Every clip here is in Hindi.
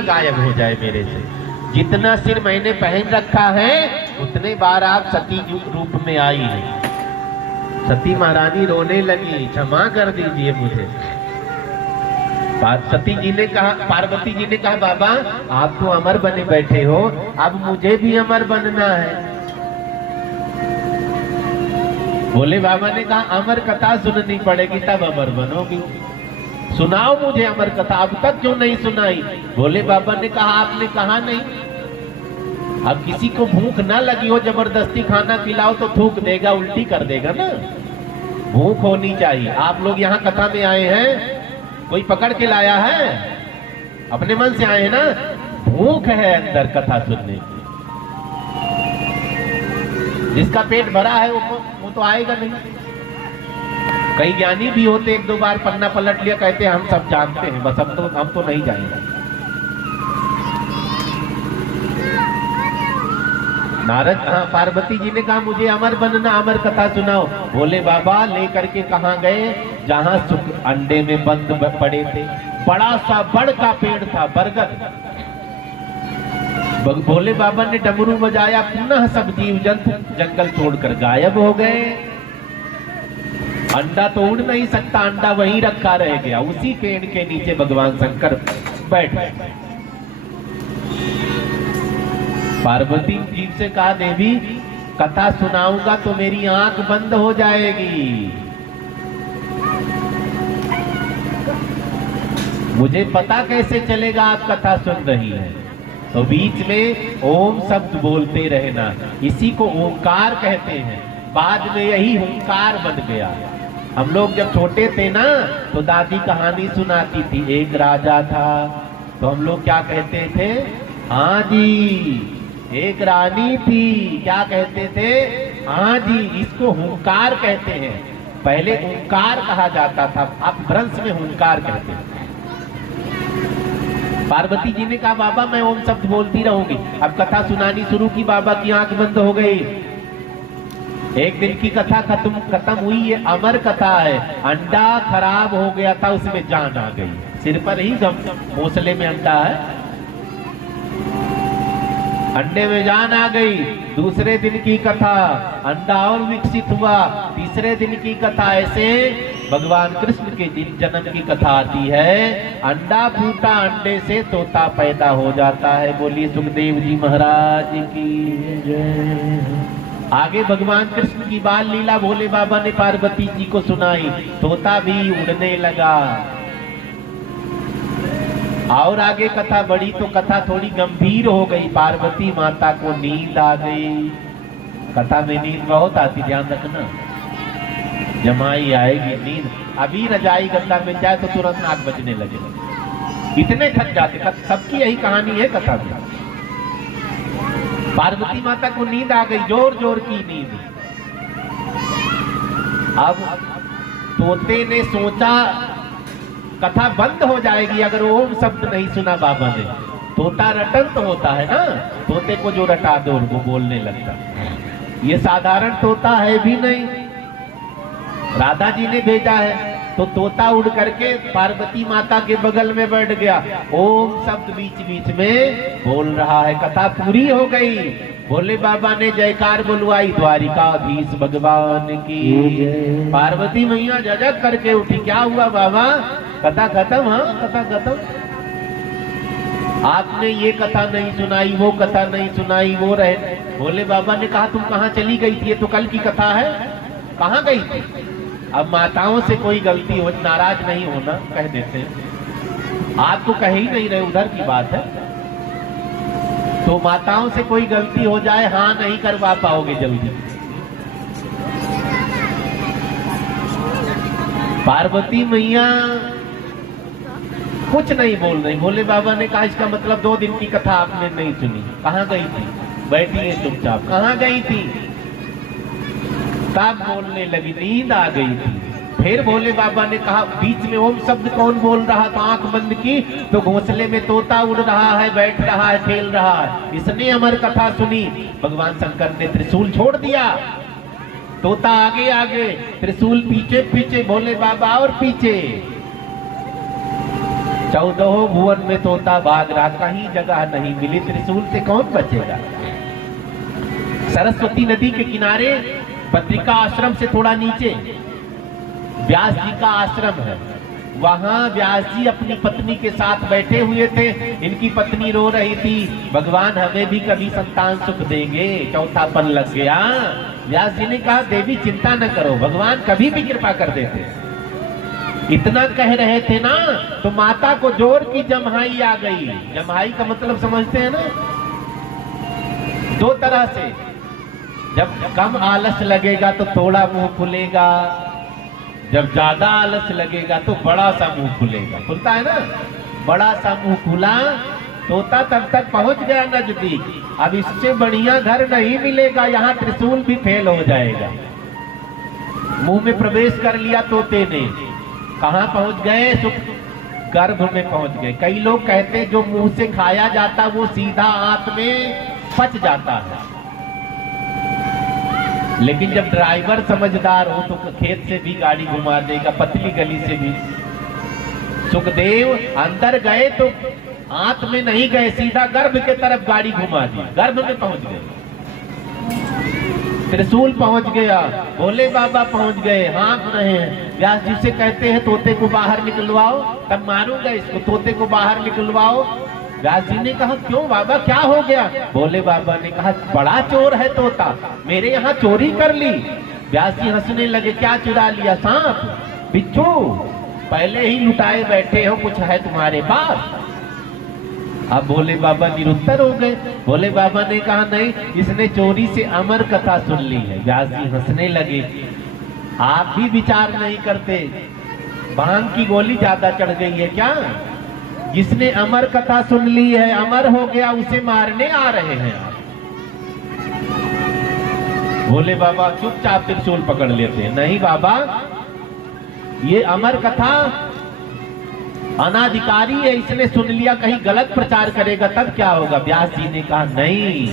ना गायब हो जाए मेरे से। जितना सिर मैंने पहन रखा है उतने बार आप सती रूप में आई हैं। सती महारानी रोने लगी, क्षमा कर दीजिए मुझे। सती जी ने कहा, पार्वती जी ने कहा बाबा आप तो अमर बने बैठे हो, अब मुझे भी अमर बनना है। भोले बाबा ने कहा अमर कथा सुननी पड़ेगी तब अमर बनोगी, सुनाओ मुझे अमर कथा, अब तक क्यों नहीं सुनाई? भोले बाबा ने कहा आपने कहा नहीं। अब किसी को भूख ना लगी हो जबरदस्ती खाना खिलाओ तो थूक देगा, उल्टी कर देगा ना। भूख होनी चाहिए। आप लोग यहाँ कथा में आए हैं, कोई पकड़ के लाया है? अपने मन से आए हैं ना? भूख है अंदर कथा सुनने की। जिसका पेट भरा है वो तो आएगा नहीं। कई ज्ञानी भी होते, एक दो बार पन्ना पलट लिया, कहते हम सब जानते हैं, बस हम तो नहीं जाएंगे। नारद, पार्वती जी ने कहा मुझे अमर बनना, अमर कथा सुनाओ। भोले बाबा लेकर के कहाँ गए? जहां सुख अंडे में बंद पड़े थे, बड़ा सा बड़ का पेड़ था, बरगद। भोले बाबा ने डमरू बजाया, पुनः सब जीव जंतु जंगल छोड़कर गायब हो गए। अंडा तो उड़ नहीं सकता, अंडा वहीं रखा रह गया। उसी पेड़ के नीचे भगवान शंकर बैठ गए। पार्वती जी से कहा देवी कथा सुनाऊंगा तो मेरी आंख बंद हो जाएगी, मुझे पता कैसे चलेगा आप कथा सुन रही हैं? तो बीच में ओम शब्द बोलते रहना, इसी को ओंकार कहते हैं। बाद में यही ओंकार बन गया। हम लोग जब छोटे थे ना तो दादी कहानी सुनाती थी, एक राजा था, तो हम लोग क्या कहते थे? हाँ जी। एक रानी थी, क्या कहते थे? हाँ जी। इसको हुंकार कहते हैं। पहले हुंकार कहा जाता था, अब भ्रंश में हुंकार कहते हैं। पार्वती जी ने कहा बाबा मैं ओम शब्द बोलती रहूंगी। अब कथा सुनानी शुरू की, बाबा की आंख बंद हो गई। एक दिन की कथा खत्म हुई। ये अमर कथा है। अंडा खराब हो गया था, उसमें जान आ गई। सिर पर ही घोंसले में अंडा है, अंडे में जान आ गई। दूसरे दिन की कथा, अंडा और विकसित हुआ। तीसरे दिन की कथा, ऐसे भगवान कृष्ण के दिन जन्म की कथा आती है। अंडा फूटा, अंडे से तोता पैदा हो जाता है। बोलिए सुखदेव जी महाराज की जय। आगे भगवान कृष्ण की बाल लीला भोले बाबा ने पार्वती जी को सुनाई। तोता भी उड़ने लगा। और आगे कथा बढ़ी तो कथा थोड़ी गंभीर हो गई। पार्वती माता को नींद आ गई। कथा में नींद बहुत आती, ध्यान रखना, जमाई आएगी नींद। अभी रजाई गद्दा मिल जाए तो तुरंत नाक बजने लगे, इतने थक जाते। सबकी यही कहानी है कथा में। पार्वती माता को नींद आ गई, जोर जोर की नींद। अब तोते ने सोचा कथा बंद हो जाएगी अगर ओम शब्द नहीं सुना बाबा ने। तोता रटन तो होता है ना, तोते को जो रटा दो वो बोलने लगता। ये साधारण तोता है भी नहीं, राधा जी ने भेजा है। तो तोता उड़ करके पार्वती माता के बगल में बैठ गया। ओम शब्द बीच बीच में बोल रहा है। कथा पूरी हो गई। भोले बाबा ने जयकार बुलवाई, द्वारिकाधीश भगवान की। पार्वती मैया झटक करके उठी, क्या हुआ बाबा? कथा खत्म? हाँ कथा खत्म। आपने ये कथा नहीं सुनाई, वो कथा नहीं सुनाई, वो रहे। भोले बाबा ने कहा तुम कहाँ चली गई थी? ये तो कल की कथा है, कहाँ गई थी? अब माताओं से कोई गलती हो, नाराज नहीं होना, कह देते हैं। आप तो कह ही नहीं रहे, उधर की बात है। तो माताओं से कोई गलती हो जाए, हाँ नहीं करवा पाओगे जल्दी। पार्वती मैया कुछ नहीं बोल रही। भोले बाबा ने कहा इसका मतलब 2 दिन की कथा आपने नहीं सुनी। कहाँ गई थी? बैठी है चुपचाप। कहाँ गई थी? तब बोलने लगी, नींद आ गई थी। फिर भोले बाबा ने कहा बीच में ओम शब्द कौन बोल रहा था? आंख बंद की तो घोंसले में तोता उड़ रहा है, बैठ रहा है, खेल रहा है। इसने अमर कथा सुनी। भगवान शंकर ने त्रिशूल छोड़ दिया। तोता आगे आगे, त्रिशूल पीछे पीछे, भोले बाबा और पीछे। 14 भुवन में तोता भाग रहा, कहीं जगह नहीं मिली, त्रिशूल से कौन बचेगा। सरस्वती नदी के किनारे बद्रिका आश्रम से थोड़ा नीचे व्यास जी का आश्रम है। वहां व्यास जी अपनी पत्नी के साथ बैठे हुए थे। इनकी पत्नी रो रही थी, भगवान हमें भी कभी संतान सुख देंगे, चौथापन लग गया। व्यास जी ने कहा, देवी चिंता न करो, भगवान कभी भी कृपा कर देते। इतना कह रहे थे ना, तो माता को जोर की जम्हाई आ गई। जम्हाई का मतलब समझते हैं ना, दो तरह से, जब कम आलस लगेगा तो थोड़ा मुंह खुलेगा, जब ज्यादा आलस लगेगा तो बड़ा सा मुंह खुलेगा। खुलता है ना, बड़ा सा मुंह खुला, तोता तब तक पहुंच गया नजदीक। अब इससे बढ़िया घर नहीं मिलेगा, यहाँ त्रिशूल भी फेल हो जाएगा। मुंह में प्रवेश कर लिया तोते ने। कहाँ पहुंच गए? सुख गर्भ में पहुंच गए। कई लोग कहते जो मुंह से खाया जाता वो सीधा आंत में पच जाता है, लेकिन जब ड्राइवर समझदार हो तो खेत से भी गाड़ी घुमा देगा, पतली गली से भी। सुखदेव अंदर गए तो आंत में नहीं गए, सीधा गर्भ के तरफ गाड़ी घुमा दी, गर्भ में पहुंच गए। त्रिशूल पहुंच गया, भोले बाबा पहुंच गए, हाँक रहे हैं। व्यास जी से कहते हैं तोते को बाहर निकलवाओ, तब मारूंगा इसको, तोते को बाहर निकलवाओ। व्यास जी ने कहा, क्यों बाबा क्या हो गया? भोले बाबा ने कहा, बड़ा चोर है तोता, मेरे यहाँ चोरी कर ली। व्यास जी हंसने लगे, क्या चुरा लिया? सांप, बिच्छू, पहले ही लुटाए बैठे हो, कुछ है तुम्हारे पास? अब भोले बाबा निरुत्तर हो गए। भोले बाबा ने कहा, नहीं, इसने चोरी से अमर कथा सुन ली है। व्यास जी हंसने लगे, आप भी विचार नहीं करते, भांग की गोली ज्यादा चढ़ गई है क्या? जिसने अमर कथा सुन ली है, अमर हो गया, उसे मारने आ रहे हैं आप। भोले बाबा चुपचाप त्रिशूल पकड़ लेते हैं। नहीं बाबा, ये अमर कथा अनाधिकारी है, इसने सुन लिया, कहीं गलत प्रचार करेगा तब क्या होगा? व्यास जी ने कहा, नहीं,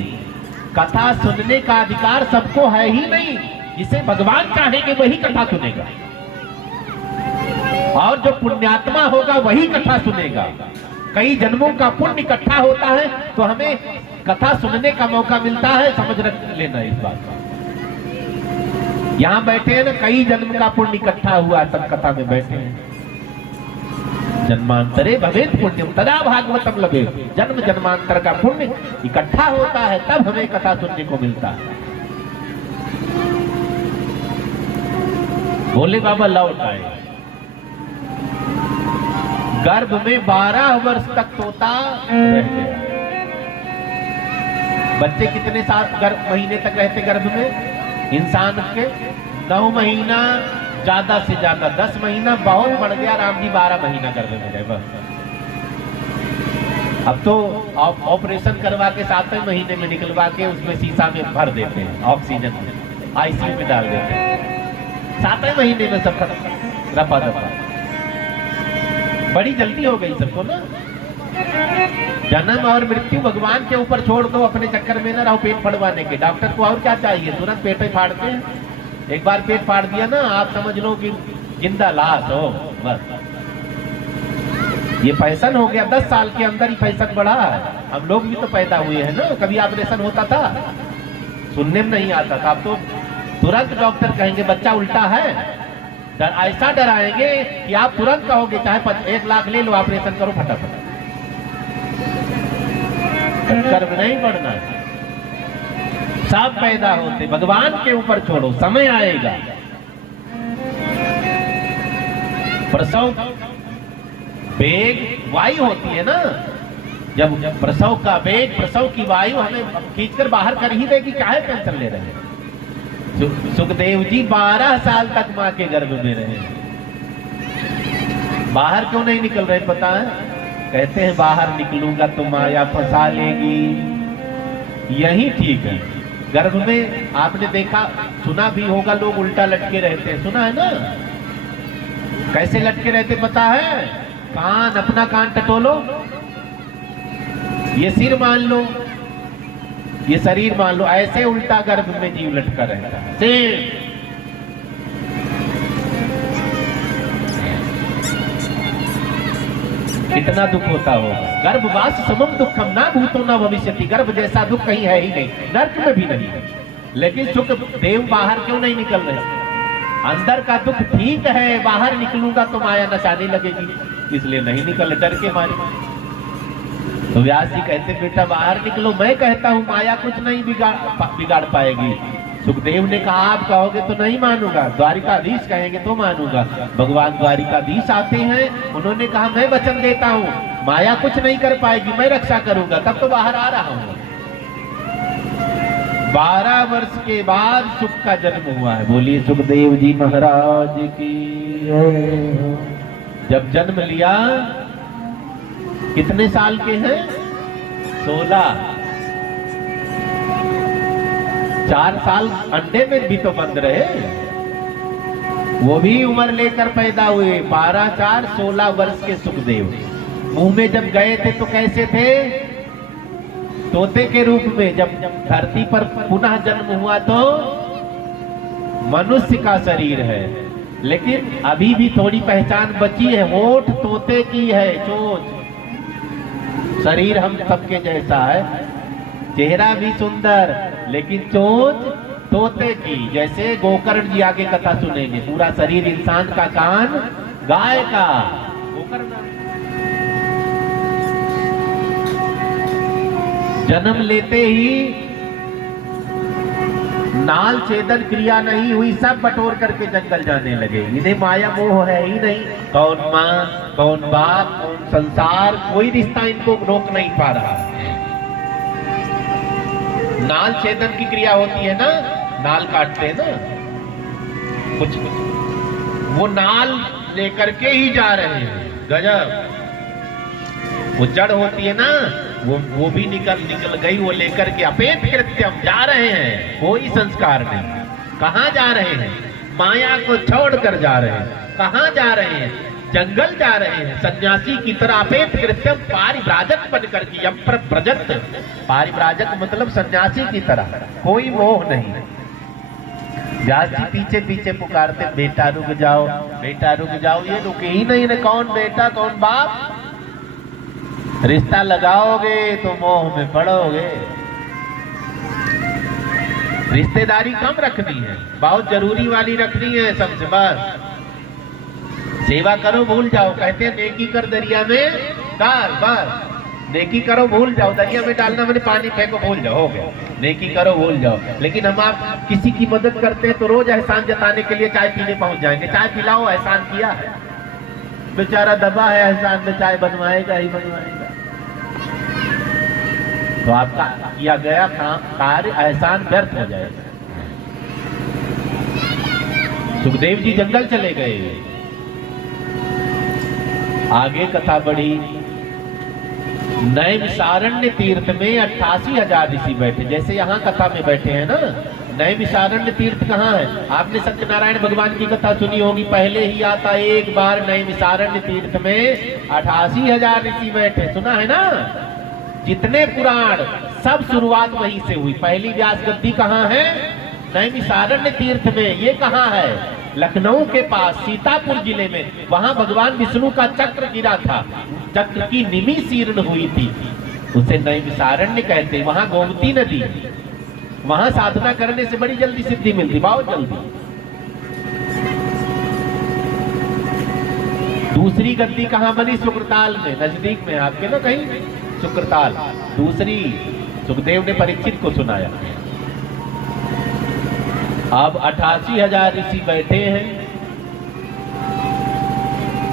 कथा सुनने का अधिकार सबको है ही नहीं, जिसे भगवान चाहेंगे वही कथा सुनेगा, और जो पुण्यात्मा होगा वही कथा सुनेगा। कई जन्मों का पुण्य इकट्ठा होता है तो हमें कथा सुनने का मौका मिलता है, समझ रख लेना इस बात का। यहाँ बैठे हैं ना, कई जन्म का पुण्य इकट्ठा हुआ तब कथा में बैठे हैं। जन्मांतरे भवेत पुण्यम तदा भागवतम लभे, जन्म जन्मांतर का पुण्य इकट्ठा होता है तब हमें कथा सुनने को मिलता है। भोले बाबा लौट आए। गर्भ में 12 वर्ष तक तोता रह गया। बच्चे कितने महीने तक रहते गर्भ में? इंसान के 9 महीना, ज्यादा से ज्यादा 10 महीना, बहुत बढ़ गया। राम जी 12 महीना गर्भ में रहे बस। अब तो ऑपरेशन करवा के 7वें महीने में निकलवा के उसमें शीशा में भर देते हैं, ऑक्सीजन में आईसीयू में डाल देते हैं। 7वें महीने में सब रफा दफा। बड़ी जल्दी हो गई सबको ना। जन्म और मृत्यु भगवान के ऊपर छोड़ दो, अपने चक्कर में ना रहो पेट फाड़वाने के। डॉक्टर को और क्या चाहिए? तुरंत पेट ही फाड़ते हैं। एक बार पेट फाड़ दिया ना, आप समझ लो कि जिंदा लाश हो बस। ये फैशन हो गया, 10 साल के अंदर ही फैशन बढ़ा है। हम लोग भी तो पैदा हुए हैं ना, कभी ऑपरेशन होता था? सुनने में नहीं आता था। अब तो तुरंत डॉक्टर कहेंगे बच्चा उल्टा है, ऐसा डराएंगे कि आप तुरंत कहोगे चाहे 1 लाख ले लो, ऑपरेशन करो फटाफट। कर्म नहीं बढ़ना, सब पैदा होते, भगवान के ऊपर छोड़ो, समय आएगा। प्रसव वेग वायु होती है ना, जब प्रसव का वेग, प्रसव की वायु हमें खींचकर बाहर कर ही देगी, काहे टेंशन ले रहे हैं? सुखदेव जी 12 साल तक मां के गर्भ में रहे। बाहर क्यों नहीं निकल रहे पता है? कहते हैं बाहर निकलूंगा तो माया फंसा लेगी। यही ठीक है। गर्भ में आपने देखा सुना भी होगा, लोग उल्टा लटके रहते हैं, सुना है ना? कैसे लटके रहते पता है? कान, अपना कान टटोलो, ये सिर मान लो, ये शरीर मान लो, ऐसे उल्टा गर्भ में जीव लटका रहता है। सिर कितना दुख होता हो। गर्भवास समम दुखम ना भूतो ना भविष्यति, गर्भ जैसा दुख कहीं है ही नहीं, नर्क में भी नहीं है। लेकिन सुख देव बाहर क्यों नहीं निकल रहे? अंदर का दुख ठीक है, बाहर निकलूंगा तो माया नचाने लगेगी, इसलिए नहीं निकल, डर के मारे। तो व्यास जी कहते बेटा बाहर निकलो, मैं कहता हूं माया कुछ नहीं बिगाड़ पाएगी। सुखदेव ने कहा आप कहोगे तो नहीं मानूंगा, द्वारिकाधीश कहेंगे तो मानूंगा। भगवान द्वारिकाधीश आते हैं, उन्होंने कहा मैं वचन देता हूं माया कुछ नहीं कर पाएगी, मैं रक्षा करूंगा, तब तो बाहर आ रहा हूं। 12 वर्ष के बाद सुख का जन्म हुआ है। बोलिए सुखदेव जी महाराज की। जब जन्म लिया कितने साल के हैं? 16। 4 साल अंडे में भी तो बंद रहे, वो भी उम्र लेकर पैदा हुए। 12, 4, 16 वर्ष के सुखदेव मुंह में जब गए थे तो कैसे थे? तोते के रूप में। जब धरती पर पुनः जन्म हुआ तो मनुष्य का शरीर है, लेकिन अभी भी थोड़ी पहचान बची है। होठ तोते की है, चोंच, शरीर हम सबके जैसा है, चेहरा भी सुंदर, लेकिन चोंच तोते की। जैसे गोकर्ण जी आगे कथा सुनेंगे, पूरा शरीर इंसान का, कान गाय का। गोकर्ण जन्म लेते ही नाल छेदन क्रिया नहीं हुई, सब बटोर करके जंगल जाने लगे। इन्हें माया मोह है ही नहीं, कौन माँ कौन बाप कौन संसार, कोई रिश्ता इनको रोक नहीं पा रहा। नाल छेदन की क्रिया होती है ना, नाल काटते हैं ना कुछ, वो नाल लेकर के ही जा रहे हैं। गजब। वो जड़ होती है ना, वो भी निकल गई, वो लेकर के अपेत कृत्यम जा रहे हैं। कोई संस्कार नहीं। कहाँ जा रहे हैं? माया को छोड़कर जा रहे हैं। कहाँ जा रहे हैं? जंगल जा रहे हैं। सन्यासी की तरह अपेत कृत्यम पारिव्राजक बनकर के, यम प्रजत। पारिव्राजक मतलब सन्यासी की तरह, कोई मोह नहीं। व्यास जी पीछे पीछे पुकारते बेटा रुक जाओ, बेटा रुक जाओ। ये रुके ही नहीं। कौन बेटा कौन बाप? रिश्ता लगाओगे तो मोह में पड़ोगे। रिश्तेदारी कम रखनी है, बहुत जरूरी वाली रखनी है सबसे। बस सेवा करो भूल जाओ। कहते हैं नेकी कर दरिया में डाल, बस नेकी करो भूल जाओ। दरिया में डालना मैंने पानी फेंको भूल जाओ, हो गया। नेकी करो भूल जाओ। लेकिन हम आप किसी की मदद करते हैं तो रोज एहसान जताने के लिए चाय पीने पहुंच जाएंगे। चाय पिलाओ, एहसान किया है। बेचारा दबा है एहसान में, चाय बनवाएगा ही बनवाएगा। तो आपका किया गया कार्य एहसान व्यर्थ हो जाएगा। सुखदेव जी जंगल चले गए। आगे कथा बढ़ी। नैमिषारण्य तीर्थ में 88,000 ऋषि बैठे, जैसे यहाँ कथा में बैठे हैं ना। नैमिषारण्य तीर्थ कहाँ है? आपने सत्यनारायण भगवान की कथा सुनी होगी, पहले ही आता एक बार नैमिषारण्य तीर्थ में 88,000 ऋषि बैठे, सुना है ना। जितने पुराण सब शुरुआत वहीं से हुई। पहली व्यास गद्दी कहाँ है? नैमिषारण्य तीर्थ में। ये कहाँ है? लखनऊ के पास, सीतापुर जिले में। वहां भगवान विष्णु का चक्र गिरा था, चक्र की निमि शीर्ण हुई थी, उसे नैमिषारण्य कहते। वहां गोमती नदी, वहां साधना करने से बड़ी जल्दी सिद्धि मिलती, बहुत जल्दी। दूसरी गद्दी कहाँ बनी? शुक्रताल में, नजदीक में आपके ना कहीं शुक्रताल। दूसरी सुखदेव ने परीक्षित को सुनाया। अब 88,000 ऋषि बैठे हैं।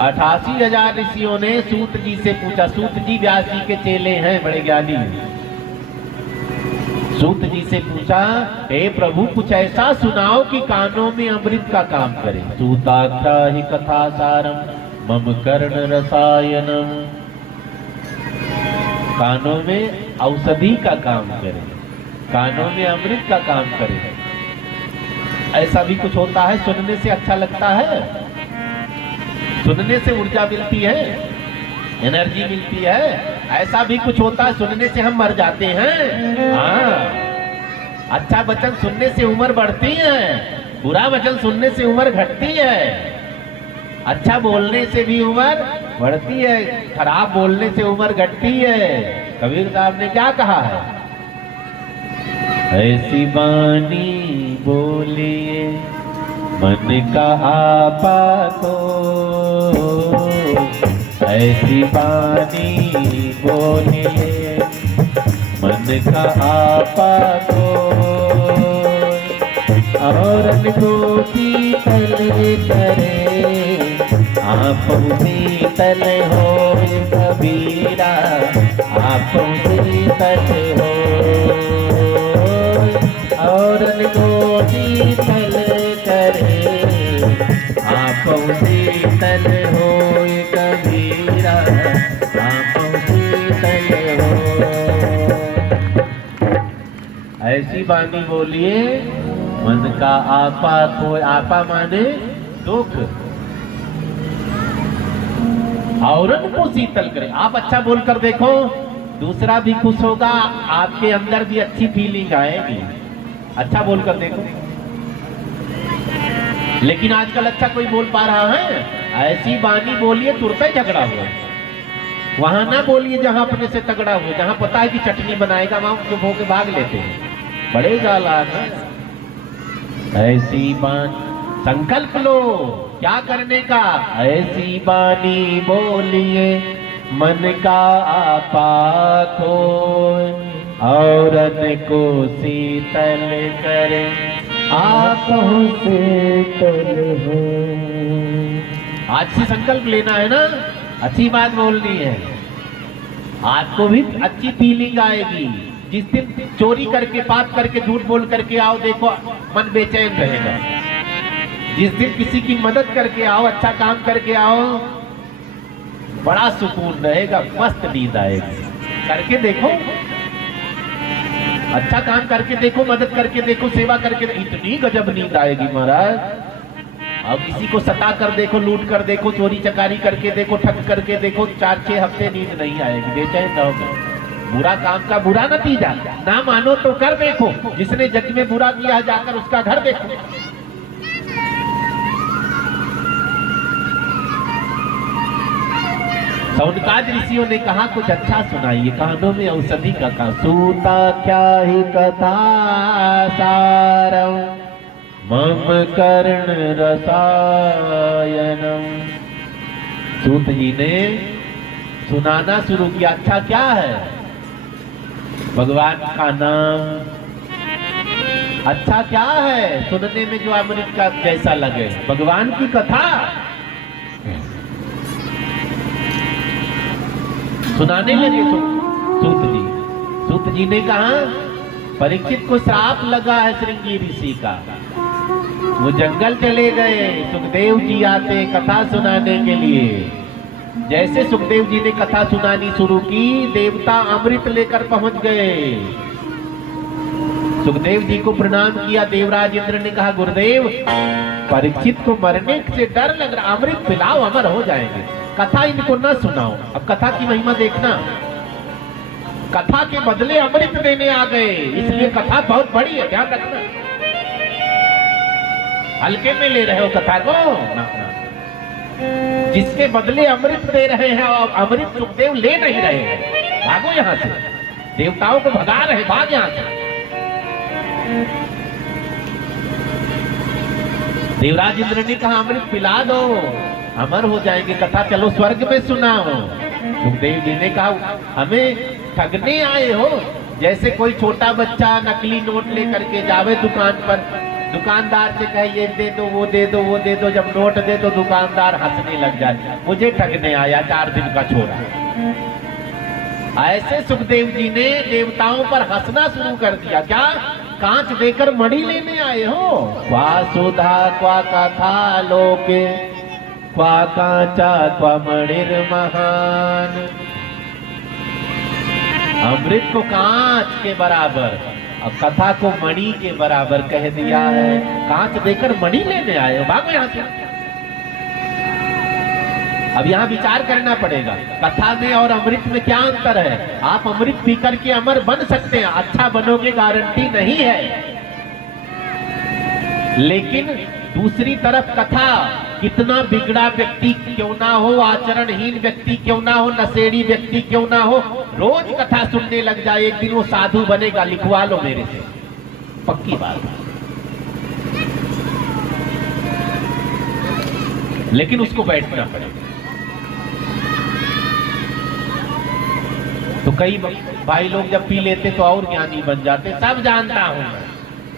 88,000 ऋषियों ने सूत जी से पूछा। सूत जी व्यास जी के चेले हैं, बड़े ज्ञानी। सूत जी से पूछा, हे प्रभु कुछ ऐसा सुनाओ कि कानों में अमृत का काम करे। सूताख्या ही कथा सारम मम कर्ण रसायनम। कानों में औषधि का काम करे, कानों में अमृत का काम करे। ऐसा भी कुछ होता है? सुनने से अच्छा लगता है, सुनने से ऊर्जा मिलती है, एनर्जी मिलती है। ऐसा भी कुछ होता है, सुनने से हम मर जाते हैं। हाँ, अच्छा वचन सुनने से उम्र बढ़ती है, बुरा वचन सुनने से उम्र घटती है। अच्छा बोलने से भी उम्र बढ़ती है, खराब बोलने से उम्र घटती है। कबीर साहब ने क्या कहा है? ऐसी वाणी बोलिए मन का आपा को, ऐसी वाणी बोलिए मन का आपा को, औरन को शीतल करे आप शीतल हो कबीरा, आप शीतल हो, औरन को शीतल करे आप शीतल हो कबीरा, आप शीतल हो। ऐसी वाणी बोलिए मन का आपा को, आपा माने दुख, औरन को शीतल करे। आप अच्छा बोलकर देखो, दूसरा भी खुश होगा, आपके अंदर भी अच्छी फीलिंग आएगी। अच्छा बोलकर देखो। लेकिन आजकल अच्छा कोई बोल पा रहा है? ऐसी वाणी बोलिए तुरंत ही झगड़ा हुआ। वहां ना बोलिए जहां अपने से तगड़ा हो, जहां पता है कि चटनी बनाएगा वहां चुप होकर भाग लेते हैं, बड़े चालाक हैं। ऐसी वाणी, संकल्प लो क्या करने का, ऐसी वाणी बोलिए मन का आपा को, औरन को शीतल करे आप शीतल हो। आज से संकल्प लेना है ना, अच्छी बात बोलनी है, आपको भी अच्छी फीलिंग आएगी। जिस दिन चोरी करके, पाप करके, झूठ बोल करके आओ, देखो मन बेचैन रहेगा। जिस दिन किसी की मदद करके आओ, अच्छा काम करके आओ, बड़ा सुकून रहेगा, मस्त नींद आएगी। करके देखो, अच्छा काम करके देखो, मदद करके देखो, सेवा करके, इतनी गजब नींद आएगी महाराज। अब किसी को सता कर देखो, लूट कर देखो, चोरी चकारी करके देखो, ठग करके देखो, 4-6 हफ्ते नींद नहीं आएगी, बेचैन रहोगे। बुरा काम का बुरा नतीजा, ना मानो तो कर देखो, जिसने जग में बुरा किया जाकर उसका घर देखो। सौनकादि ऋषियों ने कहा कुछ अच्छा सुनाइए, कानों में औषधि का काम। सूता क्या ही कथा सारम मम कर्ण रसायनम। सूत जी ने सुनाना शुरू किया। अच्छा क्या है? भगवान का नाम। अच्छा क्या है? सुनने में जो अमृत का जैसा लगे, भगवान की कथा सुनाने लगे सूत जी। सूत जी ने कहा परीक्षित को श्राप लगा है श्रृंगी ऋषि का, वो जंगल चले गए, सुखदेव जी आते कथा सुनाने के लिए। जैसे सुखदेव जी ने कथा सुनानी शुरू की, देवता अमृत लेकर पहुंच गए। सुखदेव जी को प्रणाम किया। देवराज इंद्र ने कहा गुरुदेव, परीक्षित को मरने से डर लग रहा, अमृत पिलाओ, अमर हो जाएंगे। कथा इनको न सुनाओ। अब कथा की महिमा देखना, कथा के बदले अमृत देने आ गए, इसलिए कथा बहुत बड़ी है, ध्यान रखना। हल्के में ले रहे हो कथा को ना। जिसके बदले अमृत दे रहे हैं और अमृत सुखदेव ले नहीं रहे हैं, भागो यहां से। देवताओं को भगा रहे, भाग यहां से। देवराज इंद्र ने कहा अमृत पिला दो, अमर हो जाएंगे। कथा चलो स्वर्ग में सुनाओ। सुखदेव जी ने कहा हमें ठगने आए हो? जैसे कोई छोटा बच्चा नकली नोट लेकर के जावे दुकान पर, दुकानदार से कहे ये दे दो, वो दे दो, वो दे दो, जब नोट दे तो दुकानदार हंसने लग जाए, मुझे ठगने आया, 4 दिन का छोरा। ऐसे सुखदेव जी ने देवताओं पर हंसना शुरू कर दिया। क्या? कांच देकर मणि लेने आए हो? क्वा सुधा क्वा कथा लोके क्वा कांचा क्वा मणिर महान। अमृत को कांच के बराबर और कथा को मणि के बराबर कह दिया है। कांच देकर मणि लेने आए हो, भागो यहां से। अब यहाँ विचार करना पड़ेगा, कथा में और अमृत में क्या अंतर है। आप अमृत पी करके अमर बन सकते हैं, अच्छा बनोगे गारंटी नहीं है। लेकिन दूसरी तरफ कथा कितना बिगड़ा व्यक्ति क्यों ना हो, आचरणहीन व्यक्ति क्यों ना हो, नशेड़ी व्यक्ति क्यों ना हो, रोज कथा सुनने लग जाए, एक दिन वो साधु बनेगा। लिखवा लो मेरे से, पक्की बात। लेकिन उसको बैठना पड़ेगा। तो कई भाई लोग जब पी लेते तो और ज्ञानी बन जाते। सब जानता हूं मैं,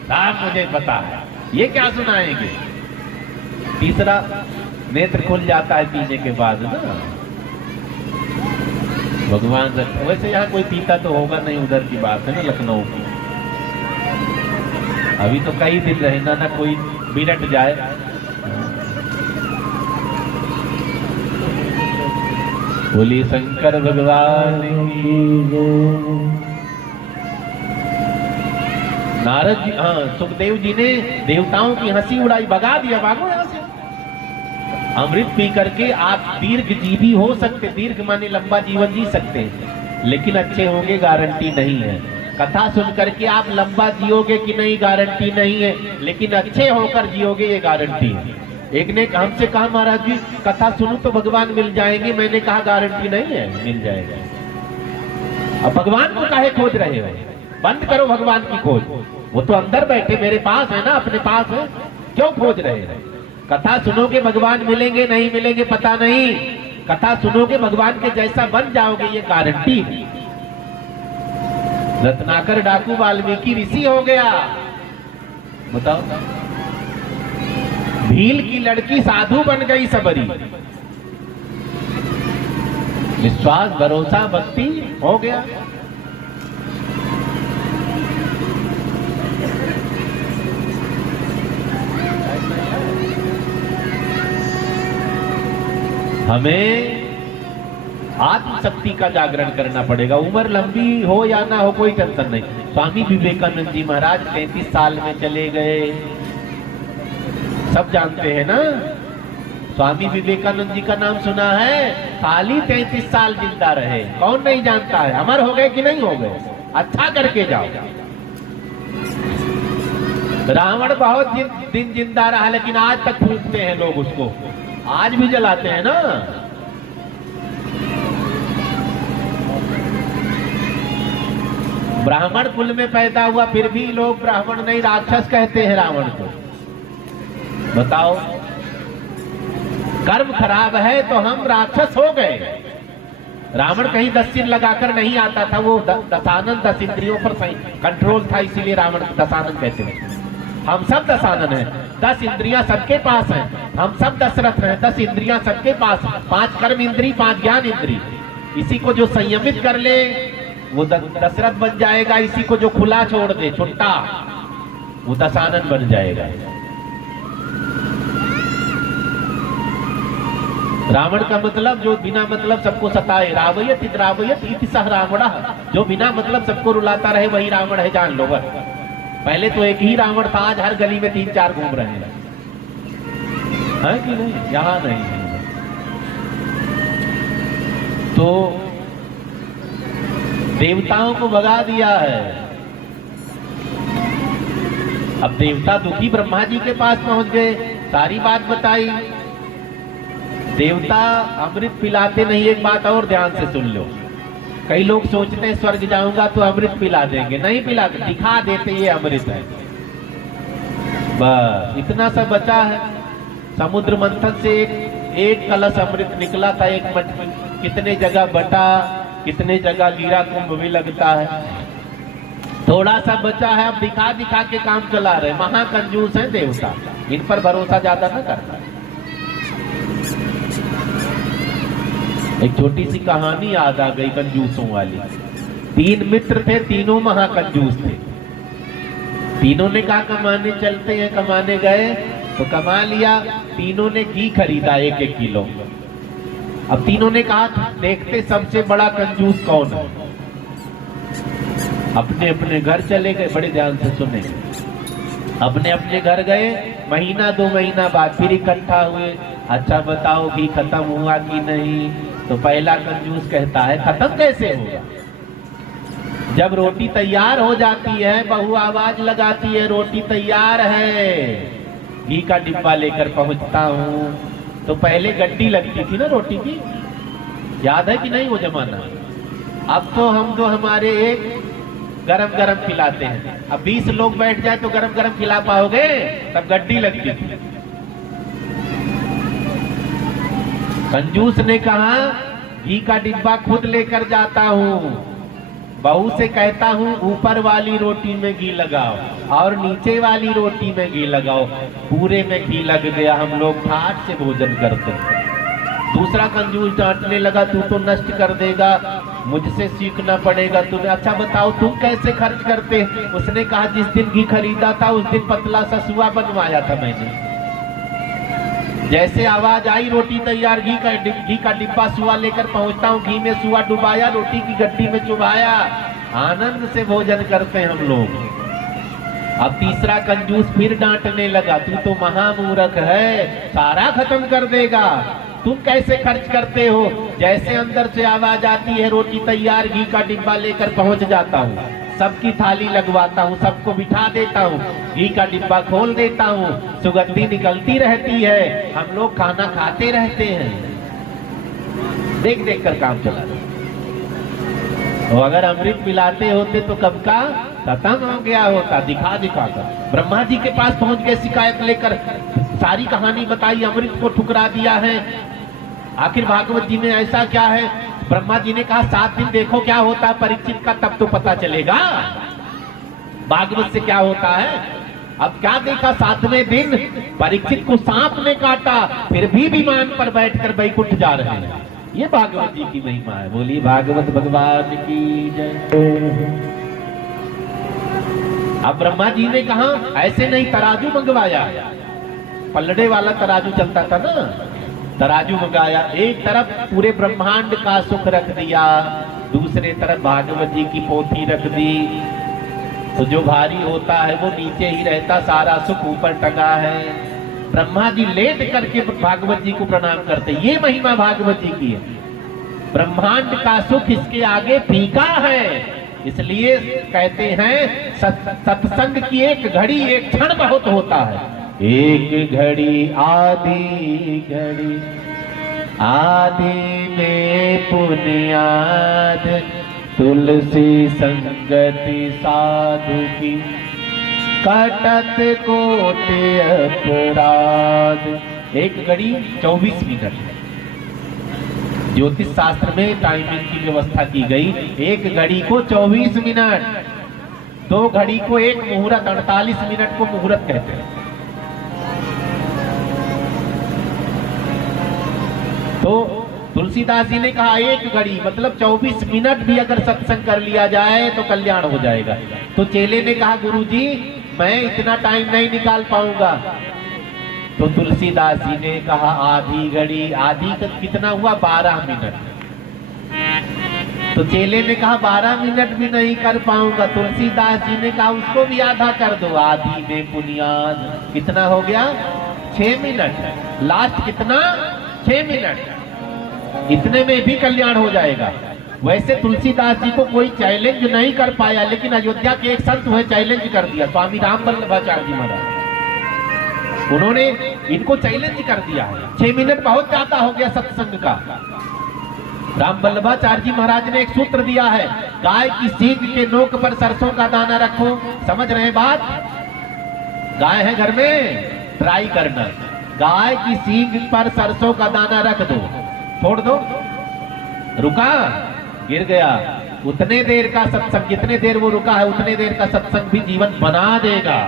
सब मुझे पता है, ये क्या सुनाएंगे। तीसरा नेत्र खुल जाता है पीने के बाद ना, भगवान। वैसे यहाँ कोई पीता तो होगा नहीं, उधर की बात है ना, लखनऊ की। अभी तो कई दिन रहे ना कोई बिरट जाए। बोली शंकर भगवान की जय। नारद जी, हाँ, सुखदेव जी ने देवताओं की हंसी उड़ाई, भगा दिया, भागो यहां से। अमृत पी करके आप दीर्घ जीवी हो सकते, दीर्घ माने लंबा जीवन जी सकते हैं, लेकिन अच्छे होंगे गारंटी नहीं है। कथा सुन करके आप लंबा जियोगे कि नहीं गारंटी नहीं है, लेकिन अच्छे होकर जियोगे ये गारंटी है। एक ने हमसे कहा महाराज जी कथा सुनो तो भगवान मिल जाएंगे। मैंने कहा गारंटी नहीं है, मिल जाएगा। अब भगवान को काहे खोज रहे हो, बंद करो भगवान की खोज। वो तो अंदर बैठे मेरे पास है ना, अपने पास है, क्यों खोज रहे हैं। कथा सुनोगे भगवान मिलेंगे नहीं मिलेंगे पता नहीं, कथा सुनोगे भगवान के जैसा बन जाओगे ये गारंटी। रत्नाकर डाकू वाल्मीकि ऋषि हो गया, बताओ। भील की लड़की साधु बन गई सबरी। विश्वास भरोसा भक्ति हो गया। हमें आत्मशक्ति का जागरण करना पड़ेगा। उम्र लंबी हो या ना हो कोई टेंशन नहीं। स्वामी विवेकानंद जी महाराज 33 साल में चले गए, सब जानते हैं ना। स्वामी विवेकानंद जी का नाम सुना है, खाली 33 साल जिंदा रहे, कौन नहीं जानता है। अमर हो गए कि नहीं हो गए, अच्छा करके जाओ। रावण बहुत दिन जिंदा रहा, लेकिन आज तक फूंकते हैं लोग उसको, आज भी जलाते हैं ना। ब्राह्मण कुल में पैदा हुआ, फिर भी लोग ब्राह्मण नहीं राक्षस कहते हैं रावण को। बताओ, कर्म खराब है तो हम राक्षस हो गए। रावण कहीं 10 सिर लगाकर नहीं आता था, वो दशानन 10 इंद्रियों पर कंट्रोल था, इसीलिए रावण दशानन कहते हैं। हम सब दशानन हैं, 10 इंद्रियां सबके पास हैं। हम सब दशरथ हैं, 10 इंद्रियां सबके पास, 5 कर्म इंद्री, 5 ज्ञान इंद्री। इसी को जो संयमित कर ले वो दशरथ बन जाएगा, इसी को जो खुला छोड़ दे छुट्टा वो दशानन बन जाएगा। रावण का मतलब जो बिना मतलब सबको सताए, रावयत इति सह रावणः, जो बिना मतलब सबको रुलाता रहे वही रावण है, जान लो बस। पहले तो एक ही रावण था, आज हर गली में 3-4 घूम रहे हैं, है कि नहीं? यहाँ नहीं है। तो देवताओं को भगा दिया है। अब देवता दुखी ब्रह्मा जी के पास पहुंच गए, सारी बात बताई। देवता अमृत पिलाते नहीं। एक बात और ध्यान से सुन लो, कई लोग सोचते हैं स्वर्ग जाऊंगा तो अमृत पिला देंगे, नहीं पिला, दिखा देते ये अमृत है, बस इतना सा बचा है। समुद्र मंथन से एक कलश अमृत निकला था, एक मटकी, कितने जगह बटा, कितने जगह लीला कुंभ भी लगता है, थोड़ा सा बचा है। अब दिखा दिखा के काम चला रहे, महाकंजूस है देवता, इन पर भरोसा ज्यादा न करना। एक छोटी सी कहानी याद आ गई कंजूसों वाली। 3 मित्र थे, तीनों महाकंजूस थे। तीनों ने कहा कमाने चलते हैं, कमाने गए तो कमा लिया। तीनों ने घी खरीदा 1-1 किलो। अब तीनों ने कहा देखते सबसे बड़ा कंजूस कौन है। अपने अपने घर चले गए, बड़े ध्यान से सुने। अपने अपने घर गए, महीना 2 महीना बाद फिर इकट्ठा हुए। अच्छा बताओ घी खत्म हुआ कि नहीं? तो पहला कंजूस कहता है खत्म कैसे होगा? जब रोटी तैयार हो जाती है, बहू आवाज लगाती है रोटी तैयार है, घी का डिब्बा लेकर पहुंचता हूँ, तो पहले गड्डी लगती थी ना रोटी की, याद है कि नहीं वो जमाना। अब तो हम तो हमारे एक गरम गरम खिलाते हैं। अब 20 लोग बैठ जाए तो गरम गरम खिला पाओगे? तब गड्डी लगती थी। कंजूस ने कहा घी का डिब्बा खुद लेकर जाता हूँ, बहू से कहता हूँ ऊपर वाली रोटी में घी लगाओ और नीचे वाली रोटी में घी लगाओ। पूरे में घी लग गया, हम लोग ठाट से भोजन करते हैं। दूसरा कंजूस डांटने लगा, तू तो नष्ट कर देगा, मुझसे सीखना पड़ेगा तुम्हें। अच्छा बताओ तुम कैसे खर्च करते? उसने कहा जिस दिन घी खरीदा था उस दिन पतला सा सुआ बनवाया था मैंने। जैसे आवाज आई रोटी तैयार, घी का डिब्बा सुआ लेकर पहुंचता हूँ, घी में सुआ डुबाया, रोटी की गड्डी में चुबाया। आनंद से भोजन करते हैं हम लोग। अब तीसरा कंजूस फिर डांटने लगा, तू तो महामूर्ख है, सारा खत्म कर देगा, तुम कैसे खर्च करते हो? जैसे अंदर से आवाज आती है रोटी तैयार, घी का डिब्बा लेकर पहुंच जाता हूँ, सबकी थाली लगवाता हूँ, सबको बिठा देता हूँ, घी का डिब्बा खोल देता हूँ, सुगंधी निकलती रहती है, हम लोग खाना खाते रहते हैं। देख देख कर काम चला। तो अगर अमृत पिलाते होते तो कब का खत्म हो गया होता, दिखा दिखा कर। ब्रह्मा जी के पास पहुंच गए शिकायत लेकर, सारी कहानी बताई, अमृत को ठुकरा दिया है। आखिर भागवत जी में ऐसा क्या है? ब्रह्मा जी ने कहा 7 दिन देखो क्या होता है परीक्षित का, तब तो पता चलेगा भागवत से क्या होता है। अब क्या देखा? 7वें दिन परीक्षित को सांप ने काटा, फिर भी विमान पर बैठकर बैकुंठ जा रहे हैं। ये भागवत जी की महिमा है। बोली भागवत भगवान की जय। अब ब्रह्मा जी ने कहा ऐसे नहीं, तराजू मंगवाया, पलड़े वाला तराजू चलता था ना, तराजू मंगाया। एक तरफ पूरे ब्रह्मांड का सुख रख दिया, दूसरे तरफ भागवत जी की पोथी रख दी। तो जो भारी होता है वो नीचे ही रहता, सारा सुख ऊपर टंगा है। ब्रह्मा जी लेट करके भागवत जी को प्रणाम करते। ये महिमा भागवत जी की है। ब्रह्मांड का सुख इसके आगे फीका है, इसलिए कहते हैं सत्संग की एक घड़ी एक क्षण बहुत होता है। एक घड़ी आधी घड़ी, आधी में पुण्याद, तुलसी संगति साधु की, कटत कोटि अपराध। एक घड़ी 24 मिनट। ज्योतिष शास्त्र में टाइमिंग की व्यवस्था की गई। एक घड़ी को 24 मिनट, 2 घड़ी को एक मुहूर्त, 48 मिनट को मुहूर्त कहते हैं। तो तुलसीदास जी ने कहा एक घड़ी मतलब 24 मिनट भी अगर सत्संग कर लिया जाए तो कल्याण हो जाएगा। तो चेले ने कहा गुरुजी मैं इतना टाइम नहीं निकाल पाऊंगा। तो तुलसीदास जी ने कहा आधी घड़ी, आधी का कितना हुआ? 12 मिनट। तो चेले ने कहा 12 मिनट भी नहीं कर पाऊंगा। तुलसीदास जी ने कहा उसको भी आधा कर दो, आधी में पुण्याद। कितना हो गया? 6 मिनट। लास्ट कितना? 6 मिनट। इतने में भी कल्याण हो जाएगा। वैसे तुलसीदास जी को कोई चैलेंज नहीं कर पाया, लेकिन अयोध्या के एक संत हुए चैलेंज कर दिया, स्वामी रामवल्लभाचार्य जी महाराज। उन्होंने इनको चैलेंज कर दिया है। 6 मिनट बहुत ज्यादा हो गया सत्संग का। रामवल्लभाचार्य जी महाराज ने एक सूत्र दिया है, गाय की सींग के नोक पर सरसों का दाना रखो। समझ रहे बात? गाय है घर में, ट्राई करना, गाय की सींग पर सरसों का दाना रख दो, छोड़ दो, रुका, गिर गया। उतने देर का सत्संग, जितने देर वो रुका है उतने देर का सत्संग भी जीवन बना देगा।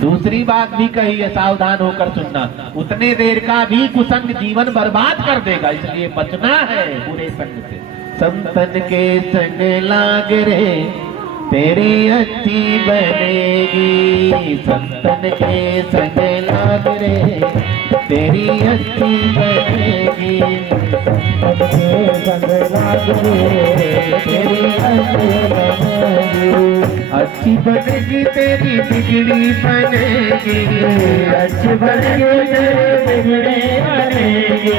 दूसरी बात भी कही है, सावधान होकर सुनना, उतने देर का भी कुसंग जीवन बर्बाद कर देगा। इसलिए बचना है बुरे संग से। संतन के संग लाग रे तेरी अच्छी बनेगी, संतन के संग लाग रे तेरी अच्छी बनेगी, संतन के संग लाग रे तेरी अच्छी बनेगी। अच्छी बनेगी तेरी बिगड़ी बनेगी, अच्छी बनेगी तेरी बिगड़ी बनेगी,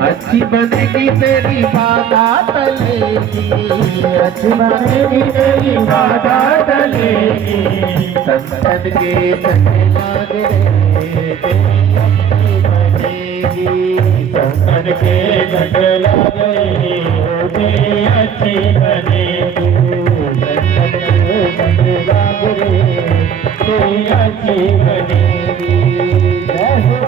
अच्छी बनेगी तेरी बाधा टलेगी, अच्छी बनेगी तेरी बाधा टलेगी। संतन के संग लाग रे तेरी अच्छी बनेगी। संकट के जग लागे तेरी अच्छी बनेगी। संकट के जग लागे तेरी अच्छी बनेगी। जय हो।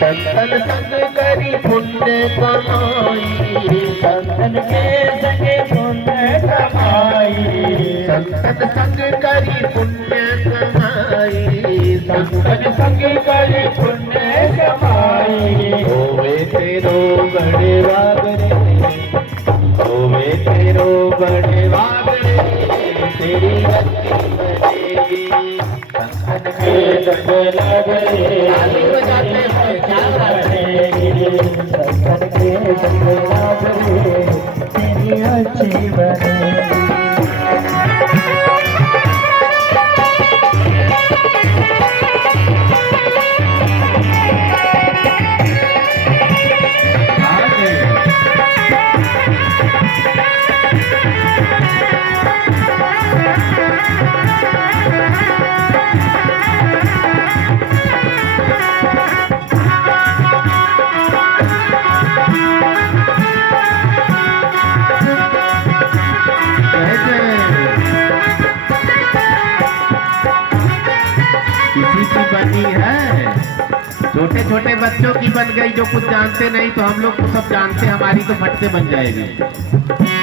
संतन संग करी पुण्य कमाई, संतन के संगे पुण्य कमाई। संतन संग करी पुण्य कमाई, संतन संग करी पुण्य कमाई। होवे तेरो बड़े वागरे, होवे तेरो बड़े वागरे, तेरी अच्छी बनेगी। संतन के जग लागे ताली बजाते हुए क्या बनेगी। संतन के जग लागे तेरी अच्छी बनेगी। बनी है छोटे छोटे बच्चों की बन गई, जो कुछ जानते नहीं तो हम लोग तो सब जानते, हमारी तो फटते बन जाएगी।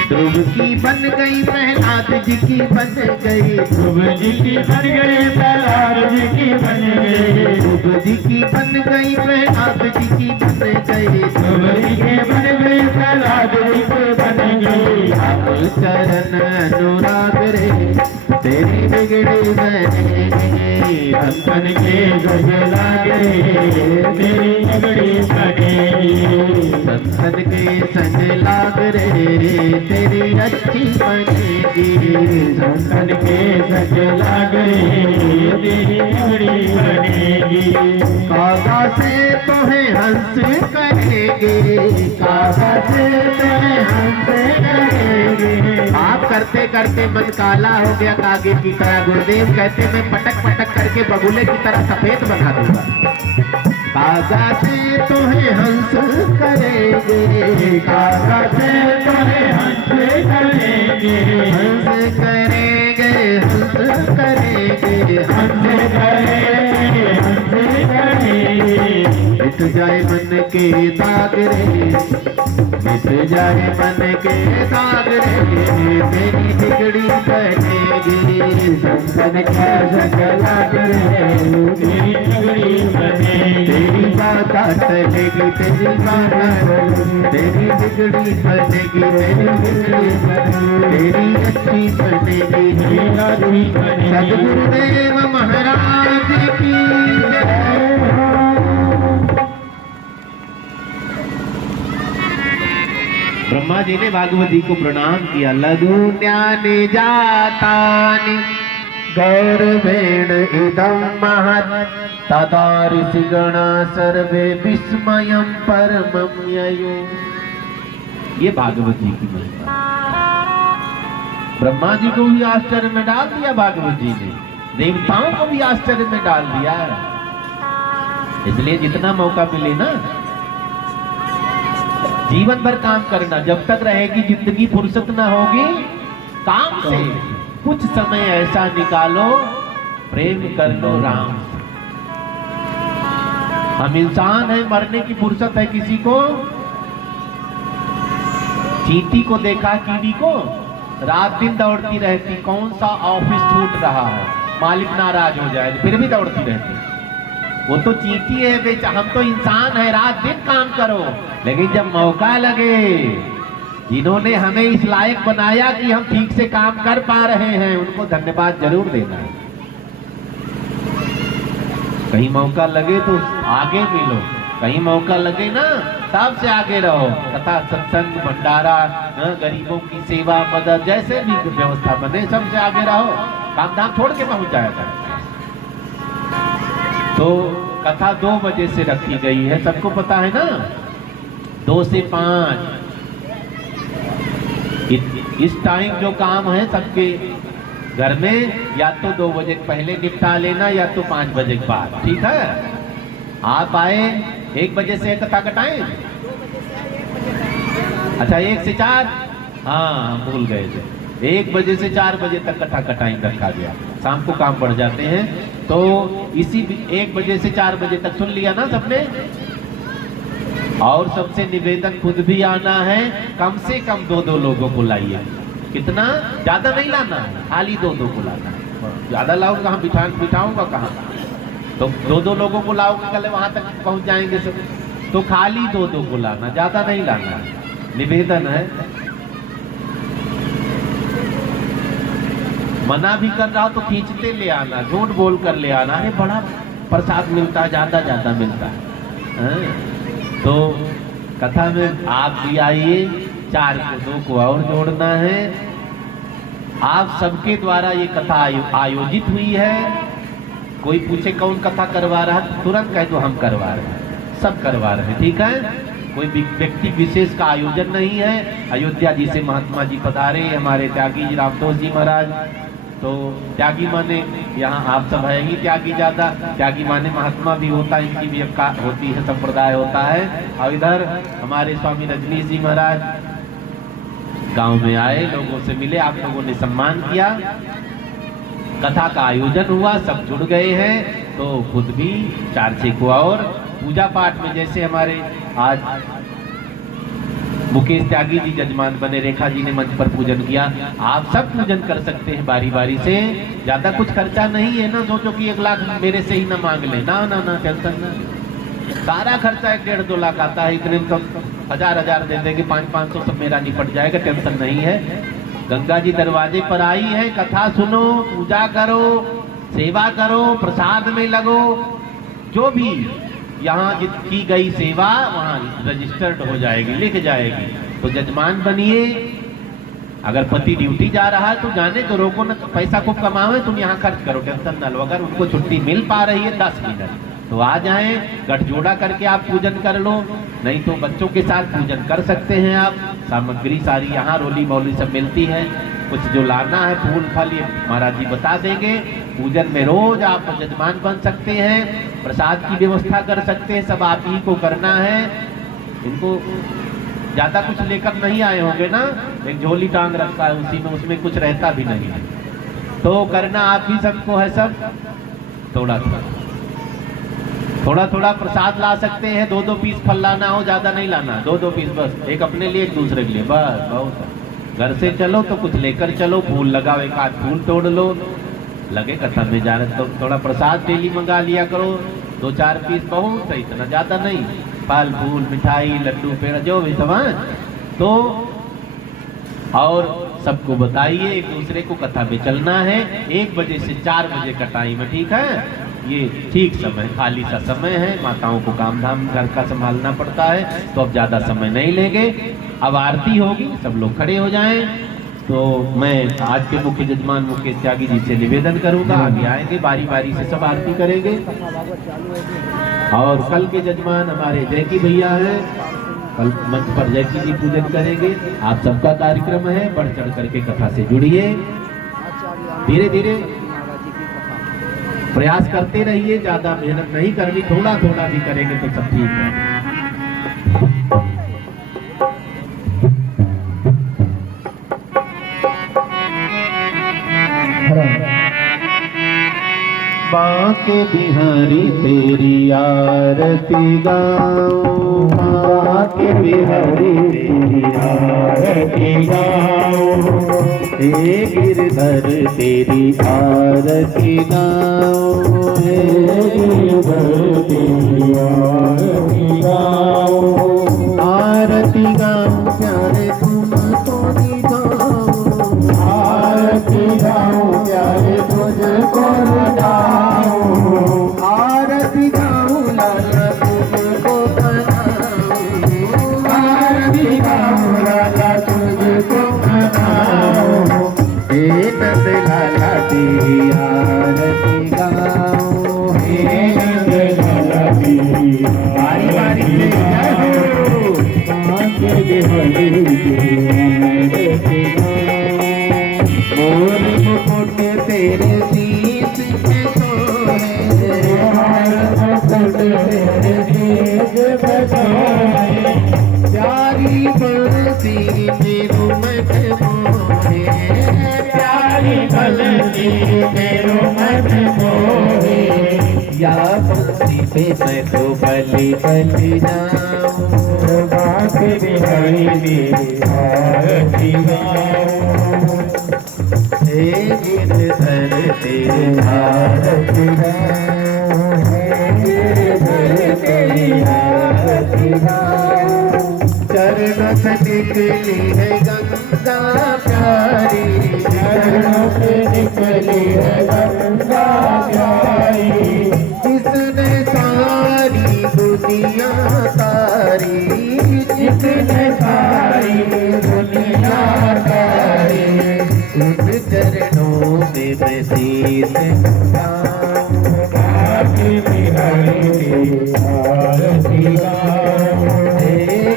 ध्रुव की बन गई प्रहलाद जी की बन गई, ध्रुव जी की बन गई प्रहलाद जी की बन गई। ध्रुव जी की बन गई प्रहलाद जी की बन गई, ध्रुव जी की बन गई प्रहलाद जी की बन गई। अब चरण अनुराग रे तेरी बिगड़ी बनेगी। संतन के जग लागे तेरी बिगड़ी बनेगी। संतन के संग लाग रे तेरी अच्छी बनेगी। संतन के संग लाग रे तेरी बिगड़ी बनेगी। कागा से तुम्हें हंस करेंगे, कागा से तुम्हें हंस करेंगे। आप करते करते मन काला हो गया कागे की तरह। गुरुदेव कहते मैं पटक पटक करके बगुले की तरह सफेद बना दूंगा। कागा से तुम्हें हंस करेंगे, कागा से तुम्हें हंस करेंगे। हंस करेंगे हंस करेंगे हंस करेंगे हंस करेंगे। मिट जाए मन के दाग रे, मिट जाए मन के दाग रे तेरी बिगड़ी बनेगी। संतन के जग लागे तेरी बिगड़ी बनेगी। तेरी बात टलेगी तेरी बात, तेरी बिगड़ी बनेगी तेरी बिगड़ी बनेगी। तेरी अच्छी बनेगी तेरी अच्छी बनेगी। सद्गुरुदेव महाराज की जय। ब्रह्मा जी ने भागवत जी को प्रणाम किया। लघु ज्ञाने जातानि गौरवेण इदं महत्, तदा ऋषिगणा सर्वे विस्मयं परमं ययो। ये भागवत जी की महिमा। ब्रह्मा जी को भी आश्चर्य में डाल दिया भागवत जी ने, देवताओं को भी आश्चर्य में डाल दिया। इसलिए जितना मौका मिले ना जीवन भर काम करना। जब तक रहेगी जिंदगी फुर्सत ना होगी काम से, कुछ समय ऐसा निकालो प्रेम कर लो राम से। हम इंसान है, मरने की फुर्सत है किसी को? चींटी को देखा, कीड़ी को रात दिन दौड़ती रहती, कौन सा ऑफिस छूट रहा है, मालिक नाराज हो जाए फिर भी दौड़ती रहती। वो तो चींटी है बेचा, हम तो इंसान है, रात दिन काम करो। लेकिन जब मौका लगे, जिन्होंने हमें इस लायक बनाया कि हम ठीक से काम कर पा रहे हैं, उनको धन्यवाद जरूर देना है। कहीं मौका लगे तो आगे मिलो, कहीं मौका लगे ना सबसे आगे रहो। कथा सत्संग भंडारा गरीबों की सेवा मदद जैसे भी व्यवस्था बने सबसे आगे रहो। काम धाम छोड़ के पहुंच जाया कर। तो कथा 2 बजे से रखी गई है, सबको पता है ना, 2 से 5। इस टाइम जो काम है सबके घर में या तो 2 बजे पहले निपटा लेना या तो 5 बजे के बाद, ठीक है। आप आए 1 बजे से कथा कटाएं। अच्छा 1 से 4, हाँ भूल गए थे, 1 बजे से 4 बजे तक कथा कटाई रखा गया। शाम को काम बढ़ जाते हैं तो इसी 1 बजे से 4 बजे तक सुन लिया ना सबने। और सबसे निवेदन खुद भी आना है, कम से कम 2-2 लोगों को लाइए। कितना ज्यादा नहीं लाना है, खाली 2-2 को लाना है। ज्यादा लाओगे कहाँ बिठाऊंगा कहाँ, तो 2-2 लोगों को लाओगे कल वहां तक पहुंच जाएंगे सब। तो खाली 2-2 को लाना, ज्यादा नहीं लाना, निवेदन है। मना भी कर रहा हो तो खींचते ले आना, झूठ बोल कर ले आना, अरे बड़ा प्रसाद मिलता है, ज्यादा मिलता है। तो कथा में आप भी आइए, 4 को 2 को और जोड़ना है। आप सबके द्वारा ये कथा आयोजित हुई है। कोई पूछे कौन कथा करवा रहा है, तुरंत कह दो हम करवा रहे हैं, सब करवा रहे हैं, ठीक है। कोई व्यक्ति विशेष का आयोजन नहीं है। अयोध्या जी से महात्मा जी पधारे, हमारे त्यागी जी रामदोस जी महाराज। तो त्यागी माने यहाँ आप सब है ही त्यागी ज्यादा, त्यागी माने महात्मा भी होता है, इनकी भी होती है, संप्रदाय होता है। और इधर हमारे स्वामी रजनीश जी महाराज गांव में आए, लोगों से मिले, आप लोगों ने सम्मान किया, कथा का आयोजन हुआ, सब जुड़ गए हैं। तो खुद भी 4-6 को और पूजा पाठ में जैसे हमारे आज मुकेश त्यागी जी जजमान बने, रेखा जी ने मंच पर पूजन किया, आप सब पूजन कर सकते हैं बारी बारी से। ज्यादा कुछ खर्चा नहीं है ना, सोचो कि 1 लाख मेरे से ही ना मांग ले, ना ना ना, टेंशन ना। सारा खर्चा 1-1.5-2 लाख आता है, इतने में तो 1000 दे देंगे, 500-500 सब मेरा निपट जाएगा, टेंशन नहीं है। गंगा जी दरवाजे पर आई है, कथा सुनो, पूजा करो, सेवा करो, प्रसाद में लगो। जो भी यहाँ की गई सेवा वहाँ रजिस्टर्ड हो जाएगी, लिख जाएगी। तो जजमान बनिए। अगर पति ड्यूटी जा रहा है तो जाने तो रोको ना, पैसा खूब कमावे, तुम यहाँ खर्च करो, टेंशन ना लो। अगर उनको छुट्टी मिल पा रही है 10 मिनट तो आ जाएं, गठजोड़ा करके आप पूजन कर लो, नहीं तो बच्चों के साथ पूजन कर सकते हैं आप। सामग्री सारी यहाँ रोली मौली सब मिलती है, कुछ जो लाना है फूल फल ये महाराज जी बता देंगे। पूजन में रोज आप जजमान बन सकते हैं, प्रसाद की व्यवस्था कर सकते हैं, सब आप ही को करना है। इनको ज्यादा कुछ लेकर नहीं आए होंगे ना, एक झोली टांग रखता है उसी में, उसमें कुछ रहता भी नहीं है। तो करना आप ही सबको है, सब थोड़ा प्रसाद ला सकते हैं। 2-2 पीस फल लाना हो, ज्यादा नहीं लाना, 2-2 पीस बस, एक अपने लिए एक दूसरे के लिए, बस बहुत। घर से चलो तो कुछ लेकर चलो, फूल लगाओ, 1 आध फूल तोड़ लो, लगे कथा में जा रहे तो थोड़ा प्रसाद डेली मंगा लिया करो, 2-4 पीस बहुत है, इतना ज्यादा नहीं। फल फूल मिठाई लड्डू पेड़ा जो भी सामान। तो और सबको बताइए, एक दूसरे को कथा में चलना है। 1 बजे से 4 बजे का टाइम है, ठीक है। ये ठीक समय, खाली सा समय है, माताओं को काम धाम घर का संभालना पड़ता है, तो अब ज्यादा समय नहीं लेंगे। अब आरती होगी, सब लोग खड़े हो जाएं। तो मैं आज के मुख्य जजमान मुकेश त्यागी जी से निवेदन करूंगा, आगे आएंगे, बारी बारी से सब आरती करेंगे। और कल के जजमान हमारे जयकी भैया हैं, कल मंच पर जयकी जी पूजन करेंगे। आप सबका कार्यक्रम है, बढ़ चढ़ करके कथा से जुड़िए, धीरे धीरे प्रयास करते रहिए, ज्यादा मेहनत नहीं करनी, थोड़ा थोड़ा भी करेंगे तो सब ठीक है। बांके बिहारी तेरी आरती गाओ, बांके बिहारी तेरी आरती गाओ, हे गिरधर तेरी आरती गाओ, हे गिरधर तेरी आरती गाओ। आरती गाओ प्यारे तुमको दिखाओ, आरती गाओ प्यारे तुझको दिखाओ, आरती गाओ लाला तुझको तेरी आरती गाऊं हे रंग लाली बारी बारी से जय हो कांके बिहरी तेरी मोर मुकुट तेरे शीश पे सोहे मुकुट तेरे शीश पे सोहे प्यारी बंसी मेरो मत मोहे प्यारी बंसी मेरो मत मोहे या बंसी पे मैं तो बलि बलि जाऊं बाके बिहारी तेरी आरती गाऊं हे गिरधर तेरी आरती गाऊं हे गिरधर तेरी आरती गाऊं चरणों से निकली है गंगा प्यारी चरणों से निकली है गंगा प्यारी जिसने सारी दुनिया तारी जिसने सारी दुनिया तारी उन चरणों में मैं शीश झुकाऊं बाकी बिहारी आरती गाऊं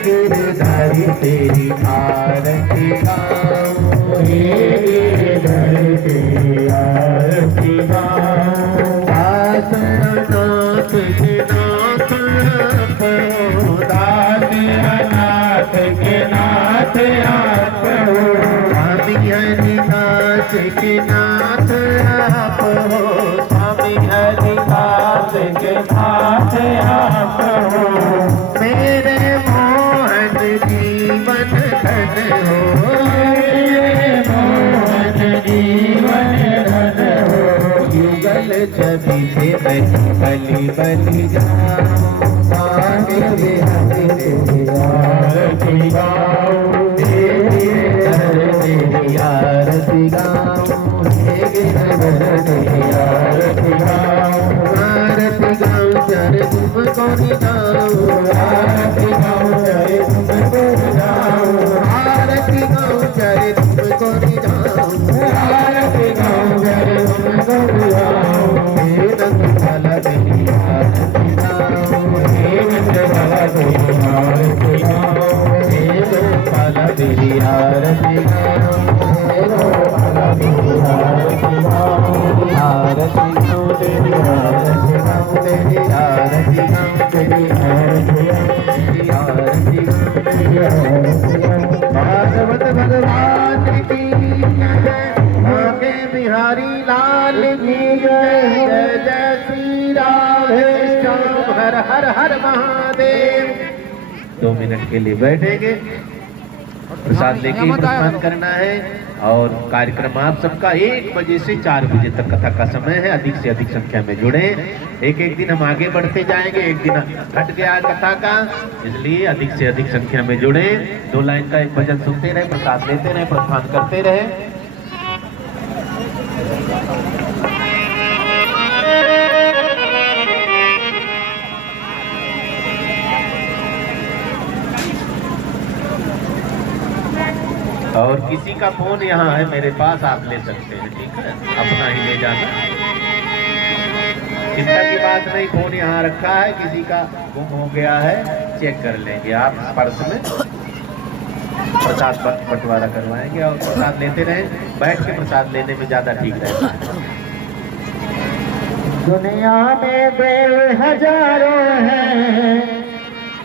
गिरधारी तेरी आरती गाऊं हे गिरधारी तेरी आरती गाऊं दासनाथ के नाथ आप हो दासनाथ के नाथ आप हो स्वामी हरिदास के नाथ आप हो स्वामी हरिदास के नाथ आप हो मेरे जीवन धन हो मोहन जीवन धन हो युगल छवि से मैं बलि बलि जाऊं बाके बिहारी तेरी आरती गाऊं हे गिरधर तेरी आरती गाऊं हे गिरधर तेरी आरती गाऊं आरती गाऊं चर तुमको निभाऊं आरती गाऊं चर तुमको निभाऊं आरती गाऊं चर तुमको निभाऊं आरती गाऊं चर तुमको निभाऊं हे रंग वाला तेरी आरती गाऊं हे रंग वाला तेरी आरती गाऊं हे रंग वाला तेरी आरती गाऊं हे रंग वाला तेरी आरती गाऊं आरती गाऊं तेरी आरती गाऊं तेरी आरती गाऊं तेरी आरती गाऊं तेरी आरती गाऊं भागवत भगवान की जय बाके बिहारी लाल की जय जय जय श्री राधे श्याम हर हर हर महादेव 2 मिनट के लिए बैठेंगे प्रसाद लेके ही प्रस्थान करना है और कार्यक्रम आप सबका 1 बजे से 4 बजे तक कथा का समय है अधिक से अधिक संख्या में जुड़े एक दिन हम आगे बढ़ते जाएंगे एक दिन हट गया कथा का इसलिए अधिक से अधिक संख्या में जुड़े 2 लाइन का एक भजन सुनते रहे प्रसाद लेते रहे प्रस्थान करते रहे और किसी का फोन यहाँ है मेरे पास आप ले सकते हैं ठीक है अपना ही ले जाना चिंता की बात नहीं फोन यहाँ रखा है किसी का गुम हो गया है चेक कर लेंगे आप पर्स में प्रसाद बंटवारा करवाएंगे और प्रसाद लेते रहें बैठ के प्रसाद लेने में ज्यादा ठीक रहता है दुनिया में देव हजारों हैं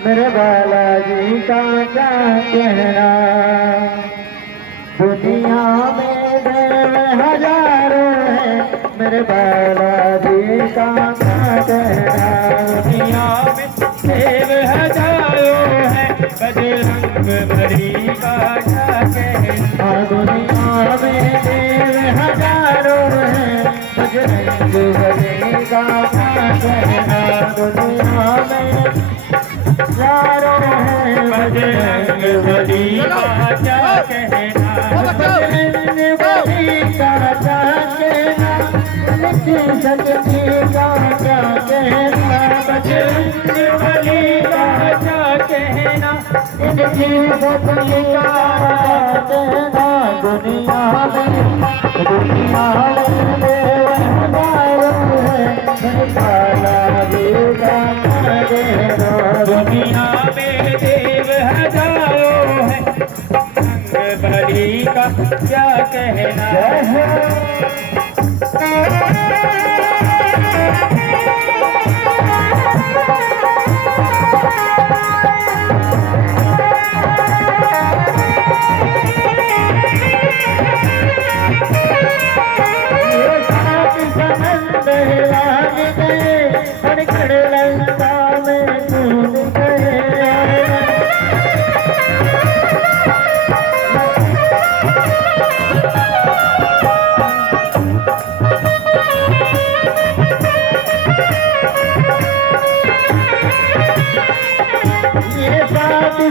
मेरे बालाजी का क्या कहना दुनिया में देव हजारों हैं मेरे बालाजी का क्या कहना दुनिया में देव हजारों हैं बजरंग बली का क्या कहना दुनिया में देव हजारों हैं बजरंग बली का क्या कहना दुनिया में हजारों हैं बजरंग बली का क्या कहना बजरंग बली का क्या कहना सच का क्या कहना बजरंग बली का क्या कहना, इनकी बदली का कहना। दुनिया में देव हजारों है, काला देगा देना। दुनिया में देव हजारों है, बजरंग बली का क्या कहना।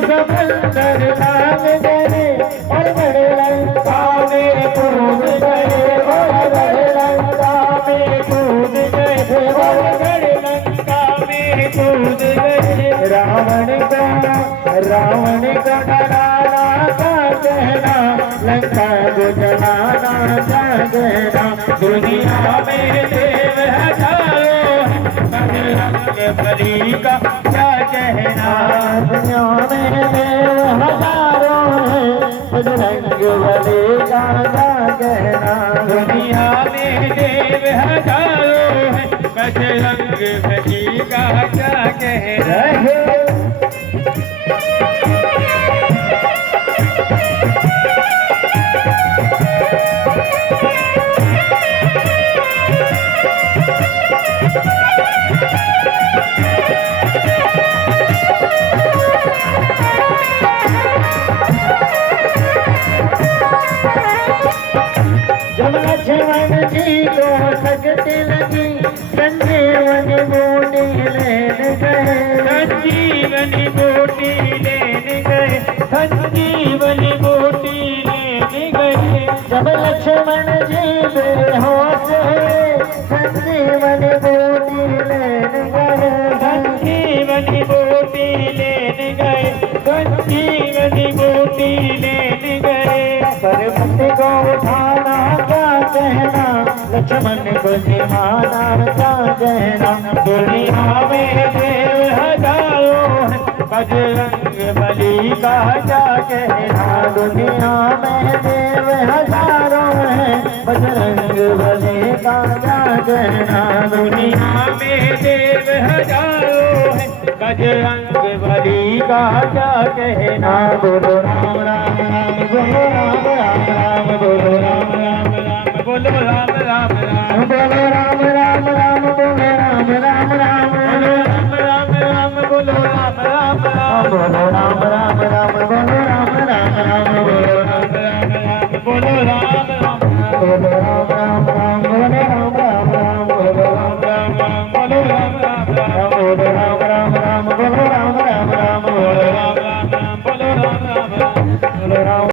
समंदर लांग गए और बड़े लंका में कूद गए, और बड़े लंका में कूद गए, और बड़े लंका में कूद गए। रावण का डराना का कहना, लंका को जलाना का कहना। दुनिया में देव हजारों, बजरंग बली का क्या कहना। दुनिया में देव हजारों है, बजरंग बली का क्या कहना। दुनिया में देव हजारों है, बजरंग बली का क्या कहना। जब लक्ष्मण जी को सकती लगी, संजीवनी बूटी लेने गए, संजीवनी बूटी लेने गए, संजीवनी बूटी लेने गए। जब लक्ष्मण जी बेहोश हुए, संजीवनी बूटी लेने गए, संजीवनी बूटी लेने गए, संजीवनी बूटी लेने गए। पर्वत को उठाना क्या कहना, लक्ष्मण को जिमाना क्या कहना। दुनिया में देव हजारों है, बजरंग बली का क्या कहना। दुनिया में देव हजारों है, बजरंग बली का क्या कहना। दुनिया में देव हजारों है, बजरंग बली का क्या कहना। बोलो राम राम राम, बोलो राम राम राम, बोलो राम राम राम, बोलो राम राम राम, बोलो राम राम राम, बोलो राम राम राम, बोलो राम राम राम, बोलो राम राम राम, बोलो राम राम राम, बोलो